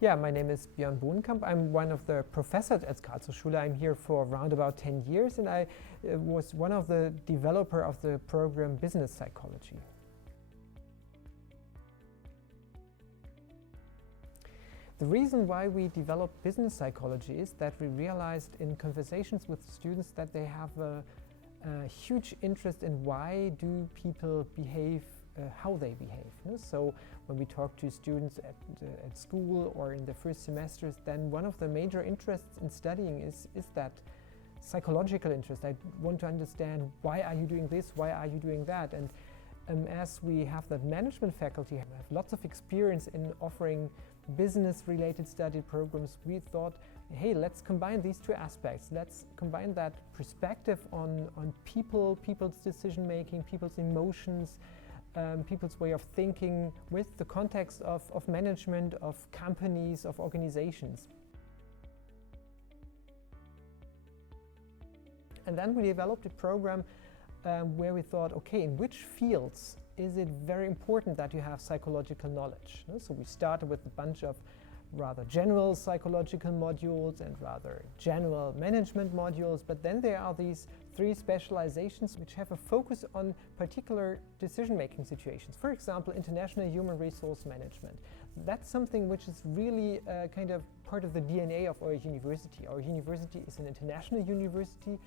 Yeah, my name is Bohnenkamp. I'm one of the professors at Karlshochschule. I'm here for around about 10 years and I was one of the developer of the program Business Psychology. The reason why we developed business psychology is that we realized in conversations with students that they have a huge interest in why do people behave how they behave. So when we talk to students at school or in the first semesters, then one of the major interests in studying is that psychological interest. I want to understand why are you doing this, why are you doing that, and as we have the management faculty have lots of experience in offering business-related study programs, we thought, hey, let's combine these two aspects. Let's combine that perspective on people's decision-making, people's emotions, people's way of thinking with the context of management, of companies, of organizations. And then we developed a program where we thought, okay, in which fields is it very important that you have psychological knowledge? So we started with a bunch of rather general psychological modules and rather general management modules, but then there are these three specializations which have a focus on particular decision-making situations. For example, international human resource management. That's something which is really kind of part of the DNA of our university. Our university is an international university,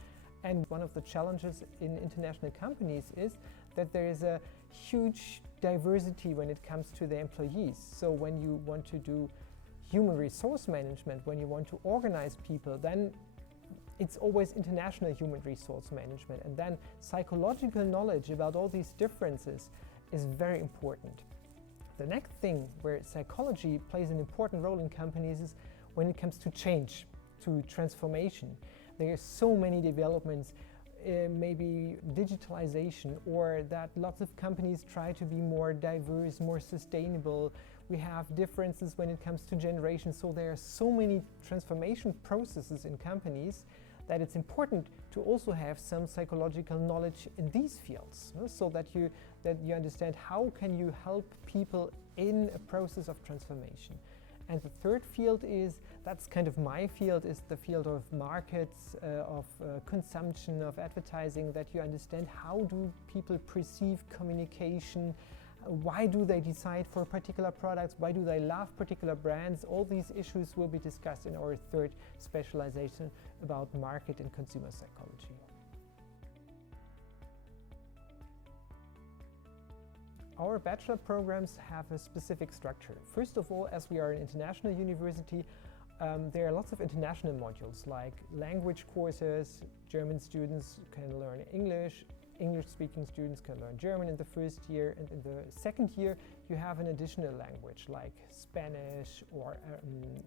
and one of the challenges in international companies is that there is a huge diversity when it comes to the employees. So when you want to do human resource management, when you want to organize people, then it's always international human resource management. And then psychological knowledge about all these differences is very important. The next thing where psychology plays an important role in companies is when it comes to change, to transformation. There are so many developments, maybe digitalization, or that lots of companies try to be more diverse, more sustainable. We have differences when it comes to generations, so there are so many transformation processes in companies that it's important to also have some psychological knowledge in these fields, so that you understand how can you help people in a process of transformation. And the third field that's kind of my field, is the field of markets, of consumption, of advertising, that you understand how do people perceive communication, why do they decide for particular products, why do they love particular brands. All these issues will be discussed in our third specialization about market and consumer psychology. Our bachelor programs have a specific structure. First of all, as we are an international university, there are lots of international modules like language courses. German students can learn English, English-speaking students can learn German in the first year, and in the second year you have an additional language like Spanish or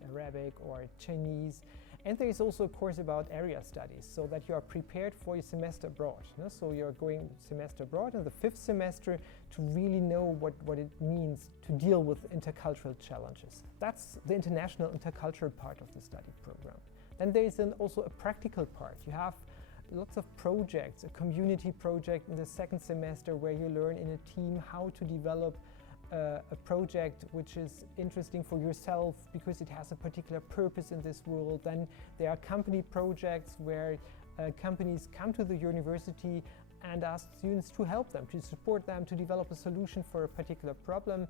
Arabic or Chinese. And there is also a course about area studies, so that you are prepared for your semester abroad. So you're going semester abroad in the fifth semester to really know what it means to deal with intercultural challenges. That's the international intercultural part of the study program. Then there is also a practical part. You have lots of projects, a community project in the second semester where you learn in a team how to develop a project which is interesting for yourself because it has a particular purpose in this world. Then there are company projects where companies come to the university and ask students to help them, to support them, to develop a solution for a particular problem.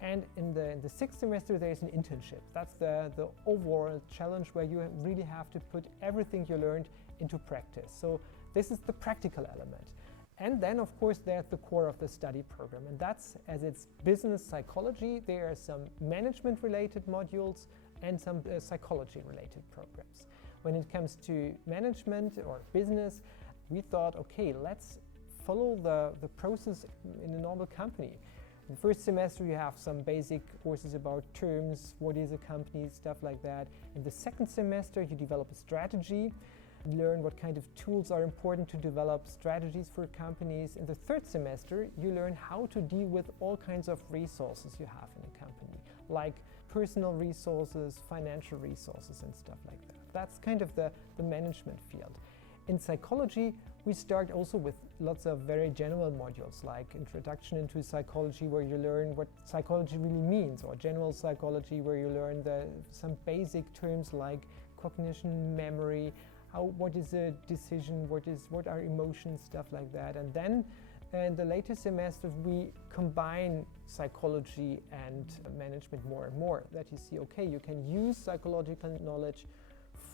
And in the sixth semester there is an internship. That's the overall challenge where you really have to put everything you learned into practice. So this is the practical element. And then of course there's the core of the study program, and that's, as it's business psychology, there are some management related modules and some psychology related programs. When it comes to management or business, we thought, okay, let's follow the process in a normal company. In the first semester you have some basic courses about terms, what is a company, stuff like that. In the second semester you develop a strategy, learn what kind of tools are important to develop strategies for companies. In the third semester you learn how to deal with all kinds of resources you have in a company, like personal resources, financial resources and stuff like that. That's kind of the management field. In psychology, We start also with lots of very general modules like Introduction into Psychology, where you learn what psychology really means, or General Psychology, where you learn some basic terms like cognition, memory, what is a decision, what are emotions, stuff like that. And then in the later semesters we combine psychology and management more and more, that you see, okay, you can use psychological knowledge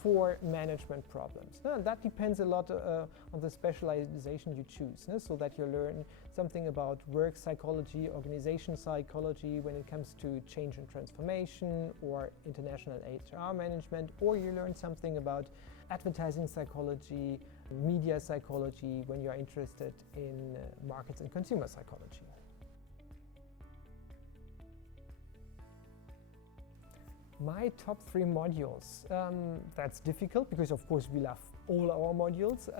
for management problems. Now, that depends a lot on the specialization you choose, so that you learn something about work psychology, organization psychology when it comes to change and transformation or international HR management, or you learn something about advertising psychology, media psychology when you are interested in markets and consumer psychology. My top 3 modules. That's difficult because of course we love all our modules,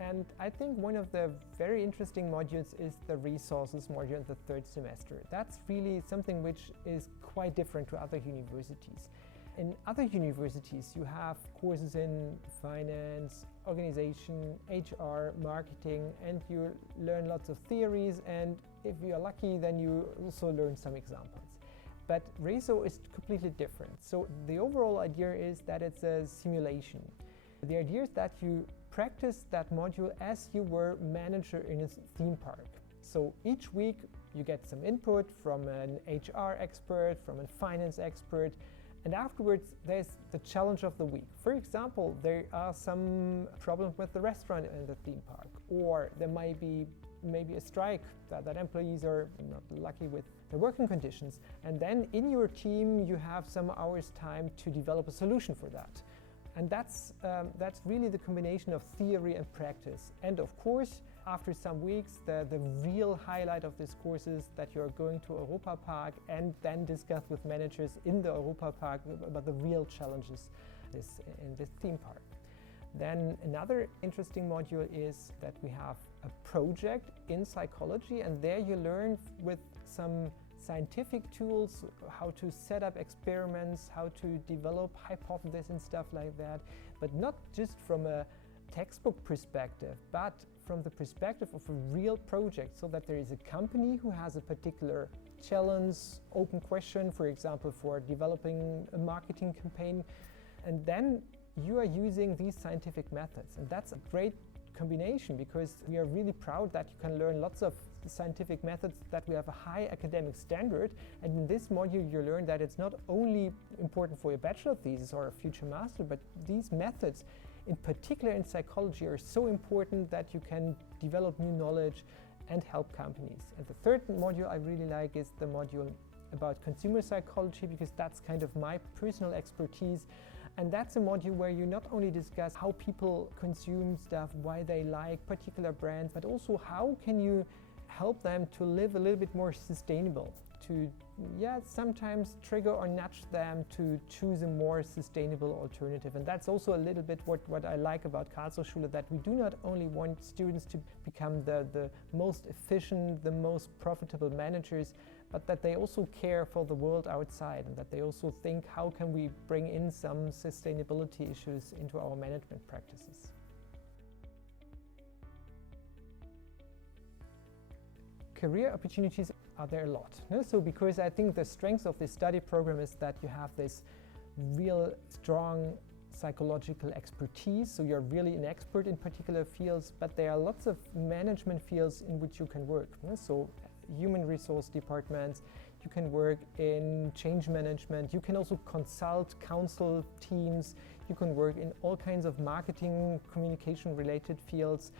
and I think one of the very interesting modules is the resources module in the 3rd semester. That's really something which is quite different to other universities. In other universities you have courses in finance, organization, HR, marketing, and you learn lots of theories, and if you are lucky then you also learn some examples. But RESO is completely different. So the overall idea is that it's a simulation. The idea is that you practice that module as you were manager in a theme park. So each week you get some input from an HR expert, from a finance expert, and afterwards there's the challenge of the week. For example, there are some problems with the restaurant in the theme park, or there might be maybe a strike, that employees are not lucky with their working conditions, and then in your team you have some hours time to develop a solution for that. And that's really the combination of theory and practice. And of course, after some weeks, the real highlight of this course is that you're going to Europa Park and then discuss with managers in the Europa Park about the real challenges in this theme park. Then another interesting module is that we have a project in psychology, and there you learn with some scientific tools how to set up experiments, how to develop hypotheses and stuff like that, but not just from a textbook perspective, but from the perspective of a real project, so that there is a company who has a particular challenge, open question, for example, for developing a marketing campaign, and then you are using these scientific methods. And that's a great combination, because we are really proud that you can learn lots of scientific methods, that we have a high academic standard, and in this module you learn that it's not only important for your bachelor thesis or a future master, but these methods in particular in psychology are so important that you can develop new knowledge and help companies. And the 3rd module I really like is the module about consumer psychology, because that's kind of my personal expertise. And that's a module where you not only discuss how people consume stuff, why they like particular brands, but also how can you help them to live a little bit more sustainable, to sometimes trigger or nudge them to choose a more sustainable alternative. And that's also a little bit what I like about Karlshochschule, that we do not only want students to become the most efficient, the most profitable managers, but that they also care for the world outside, and that they also think, how can we bring in some sustainability issues into our management practices. Career opportunities are there a lot. So because I think the strength of this study program is that you have this real strong psychological expertise, so you're really an expert in particular fields, but there are lots of management fields in which you can work. So human resource departments, you can work in change management, you can also consult, counsel teams, you can work in all kinds of marketing, communication related fields.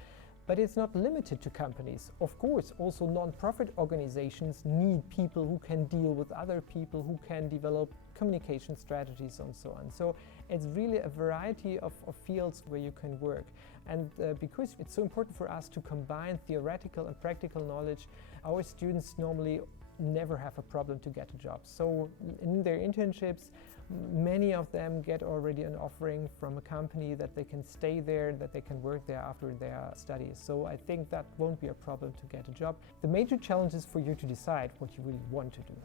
But it's not limited to companies. Of course, also non-profit organizations need people who can deal with other people, who can develop communication strategies and so on. So it's really a variety of fields where you can work. And because it's so important for us to combine theoretical and practical knowledge, our students normally never have a problem to get a job. So in their internships, many of them get already an offering from a company that they can stay there, that they can work there after their studies. So I think that won't be a problem to get a job. The major challenge is for you to decide what you really want to do.